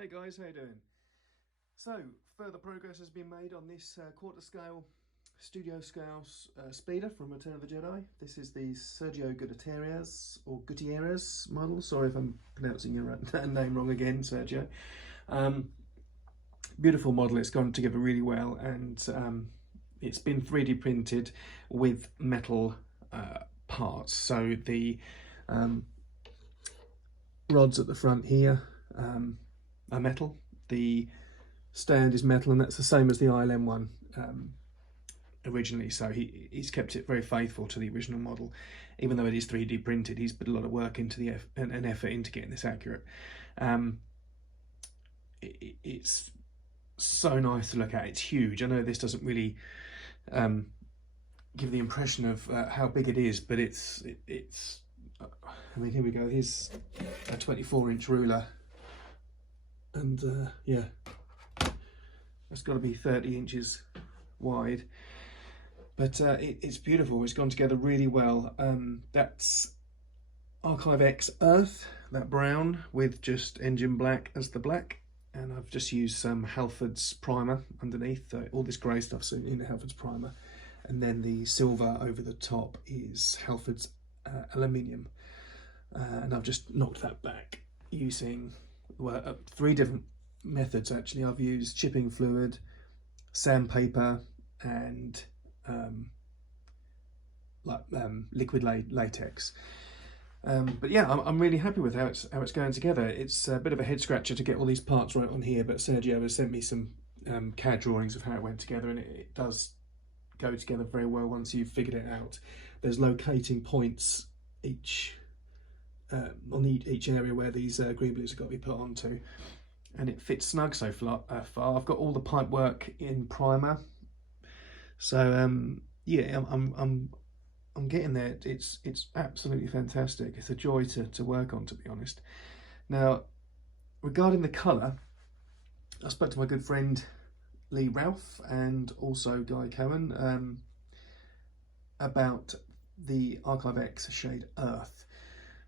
Hey guys, how you doing? So, further progress has been made on this quarter scale, studio scale speeder from Return of the Jedi. This is the Sergio Gutierrez model. Sorry if I'm pronouncing your name wrong again, Sergio. Um, Beautiful model. It's gone together really well, and it's been 3D printed with metal parts. So the um, rods at the front here are metal. The stand is metal, and that's the same as the ILM one originally. So he's kept it very faithful to the original model, even though it is 3D printed. He's put a lot of work into an effort into getting this accurate. It's so nice to look at. It's huge. I know this doesn't really give the impression of how big it is, but it's. I mean, here we go. Here's a 24-inch ruler, and yeah, it's got to be 30 inches wide. But it's beautiful. It's gone together really well. That's Archive X Earth, that brown, with just engine black as the black. And I've just used some Halford's primer underneath. All this grey stuff's in Halford's primer. And then the silver over the top is Halford's aluminium. And I've just knocked that back using three different methods actually. I've used chipping fluid, sandpaper, and liquid latex. But yeah, I'm really happy with how it's going together. It's a bit of a head scratcher to get all these parts right on here, but Sergio has sent me some CAD drawings of how it went together, and it does go together very well once you've figured it out. There's locating points on each area where these green blues have got to be put onto, and it fits snug so far. I've got all the pipe work in primer, so yeah, I'm getting there. It's absolutely fantastic. It's a joy to work on, to be honest. Now, regarding the colour, I spoke to my good friend Lee Ralph and also Guy Cohen about the Archive X shade Earth.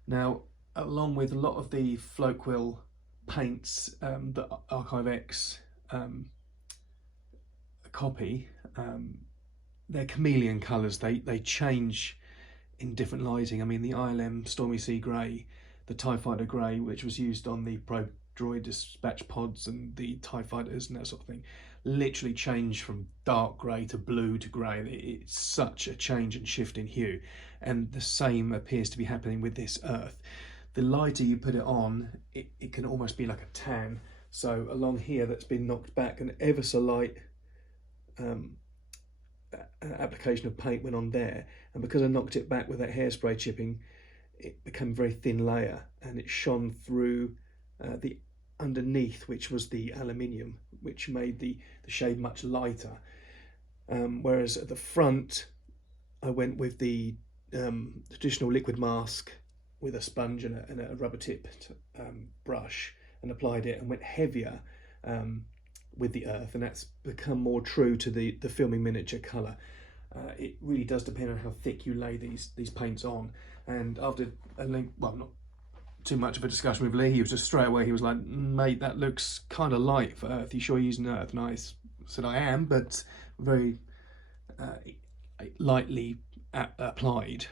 Now, along with a lot of the Floatquill paints that Archive X copy, they're chameleon colours. They change in different lighting. I mean, the ILM Stormy Sea Grey, the TIE Fighter Grey, which was used on the Probe Droid dispatch pods and the TIE Fighters and that sort of thing, literally changed from dark grey to blue to grey. It's such a change and shift in hue, and the same appears to be happening with this Earth. The lighter you put it on, it can almost be like a tan. So along here, that's been knocked back, an ever so light application of paint went on there, and because I knocked it back with that hairspray chipping, it became a very thin layer, and it shone through the underneath, which was the aluminium, which made the shade much lighter. Whereas at the front, I went with the traditional liquid mask with a sponge and a rubber tipped brush, and applied it and went heavier with the Earth, and that's become more true to the filming miniature colour. It really does depend on how thick you lay these paints on. And after not too much of a discussion with Lee, he was just straight away, he was like, mate, that looks kind of light for Earth. You sure you're using Earth? And I said, I am, but very lightly applied.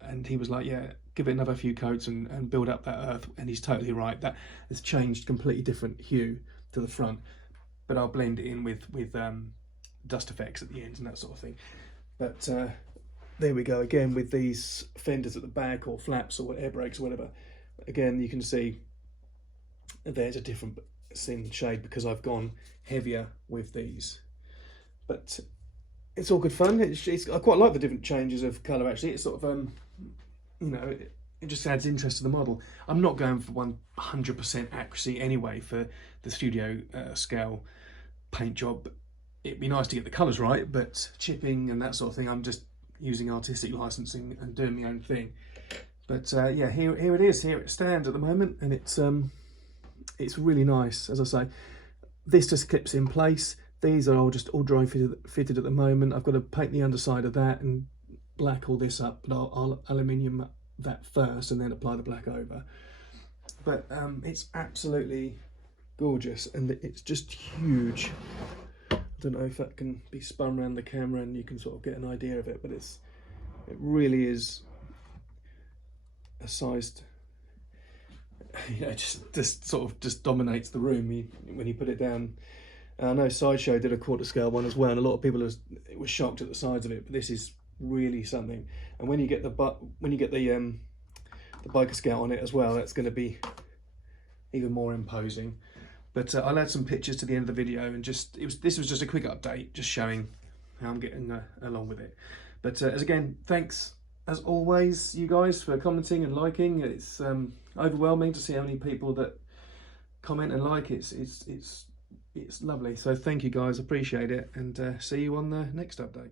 And he was like, yeah, give it another few coats and build up that Earth. And he's totally right. That has changed completely different hue to the front. But I'll blend it in with dust effects at the ends and that sort of thing. But there we go again with these fenders at the back, or flaps, or air brakes, or whatever. Again, you can see there's a different sin shade because I've gone heavier with these. But it's all good fun. I quite like the different changes of colour actually. It's sort of it just adds interest to the model. I'm not going for 100% accuracy anyway for the studio scale paint job. It'd be nice to get the colours right, but chipping and that sort of thing, I'm just using artistic licensing and doing my own thing. But yeah, here it is. Here it stands at the moment, and it's really nice. As I say, this just clips in place. These are all dry fitted at the moment. I've got to paint the underside of that and black all this up, but I'll aluminium that first and then apply the black over. But it's absolutely gorgeous, and it's just huge. I don't know if that can be spun around the camera and you can sort of get an idea of it, but it really is a sized, you know, just sort of just dominates the room when you put it down. And I know Sideshow did a quarter scale one as well, and a lot of people were shocked at the size of it, but this is really something. And when you get the biker scout on it as well, that's going to be even more imposing. But I'll add some pictures to the end of the video, and this was just a quick update, just showing how I'm getting along with it. But again, thanks as always, you guys, for commenting and liking. It's overwhelming to see how many people that comment and like. It's lovely. So thank you guys, appreciate it, and see you on the next update.